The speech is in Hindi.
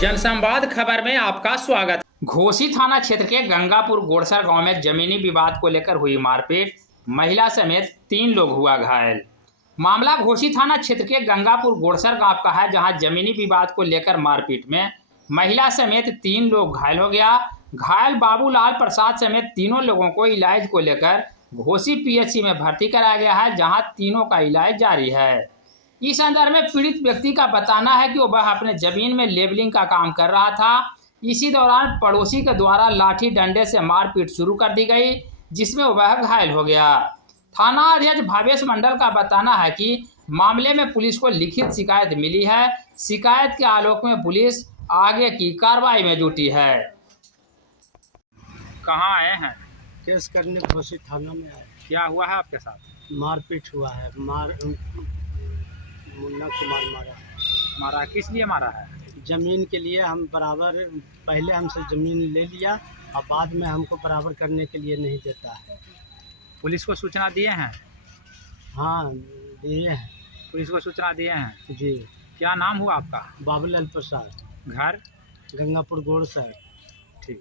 जनसंवाद खबर में आपका स्वागत। घोसी थाना क्षेत्र के गंगापुर गोड़सर गांव में जमीनी विवाद को लेकर हुई मारपीट, महिला समेत 3 लोग हुआ घायल। मामला घोसी थाना क्षेत्र के गंगापुर गोड़सर गांव का है, जहां जमीनी विवाद को लेकर मारपीट में महिला समेत 3 लोग घायल हो गया। घायल बाबूलाल प्रसाद समेत तीनों लोगों को इलाज को लेकर घोसी पीएचसी में भर्ती कराया गया है, जहां तीनों का इलाज जारी है। इस संदर्भ में पीड़ित व्यक्ति का बताना है कि वह अपने जमीन में लेबलिंग का काम कर रहा था। इसी दौरान पड़ोसी के द्वारा लाठी डंडे से मारपीट शुरू कर दी गई, जिसमें वह घायल हो गया। थाना अध्यक्ष भावेश मंडल का बताना है कि मामले में पुलिस को लिखित शिकायत मिली है। शिकायत के आलोक में पुलिस आगे की कार्रवाई में जुटी है। कहाँ आए हैं? केस करने घोसी थाना में आए। क्या हुआ है आपके साथ? मारपीट हुआ है। मुन्ना कुमार मारा किस लिए मारा है? जमीन के लिए। हम बराबर पहले हमसे जमीन ले लिया और बाद में हमको बराबर करने के लिए नहीं देता है। पुलिस को सूचना दिए हैं? हाँ दिए हैं। पुलिस को सूचना दिए हैं जी। क्या नाम हुआ आपका? बाबूलाल प्रसाद। घर? गंगापुर गोड़सर। ठीक।